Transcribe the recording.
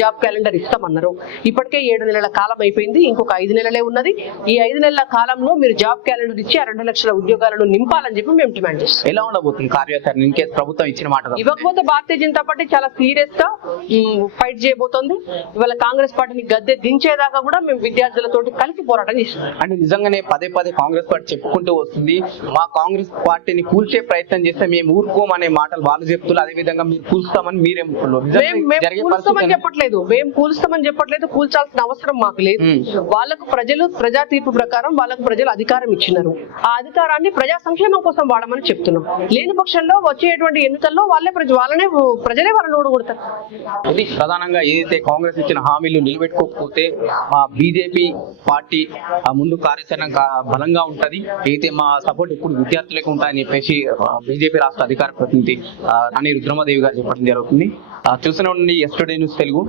Job calendar ఇస్తామన్నారు. ఇప్పటికే 7 నెలల కాలం అయిపోయింది, ఇంకొక 5 నెలలే ఉన్నది. ఈ 5 నెలల కాలంలో మీరు జాబ్ క్యాలెండర్ ఇచ్చి 2 లక్షల ఉద్యోగాలను నింపాలని చెప్పి మేము డిమాండ్ చేస్తాం. ఎలా ఉండబోతుంది కార్యాచరణ ఇన్ కేసు ప్రభుత్వం ఇచ్చిన మాట ఇవ్వకపోతే భారతీయ జనతా పార్టీ చాలా సీరియస్ గా ఫైట్ చేయబోతోంది. ఇవాళ కాంగ్రెస్ పార్టీని గద్దె దించేదాకా కూడా మేము విద్యార్థులతో కలిసి పోరాటం చేస్తున్నాం. అంటే నిజంగానే పదే కాంగ్రెస్ పార్టీ చెప్పుకుంటూ వస్తుంది, మా కాంగ్రెస్ పార్టీని కూల్చే ప్రయత్నం చేస్తే మేము ఊరుకోమనే మాటలు వాళ్ళు చెప్తున్నారు. అదే విధంగా మీరు కూల్స్తామని కూలుస్తామని చెప్పట్లేదు, కూల్చాల్సిన అవసరం మాకు లేదు. వాళ్ళకు ప్రజా తీర్పు ప్రకారం వాళ్ళకు ప్రజలు అధికారం ఇచ్చినారు. ఆ అధికారాన్ని ప్రజా సంక్షేమం కోసం వాడమని చెప్తున్నాం. లేని పక్షంలో వచ్చేటువంటి ఎన్నికల్లో ప్రజలే వాళ్ళని ఓడగొడతారు. ఇది ప్రధానంగా ఏదైతే కాంగ్రెస్ ఇచ్చిన హామీలు నిలబెట్టుకోకపోతే మా బీజేపీ పార్టీ ముందు కార్యాచరణ బలంగా ఉంటది. అయితే మా సపోర్ట్ ఇప్పుడు విద్యార్థులకు ఉంటాయని చెప్పేసి బీజేపీ రాష్ట్ర అధికార ప్రతినిధి రాణి రుద్రమదేవి గారు చెప్పడం జరుగుతుంది. చూస్తూనే ఉండండి ఎస్టుడే న్యూస్ తెలుగు.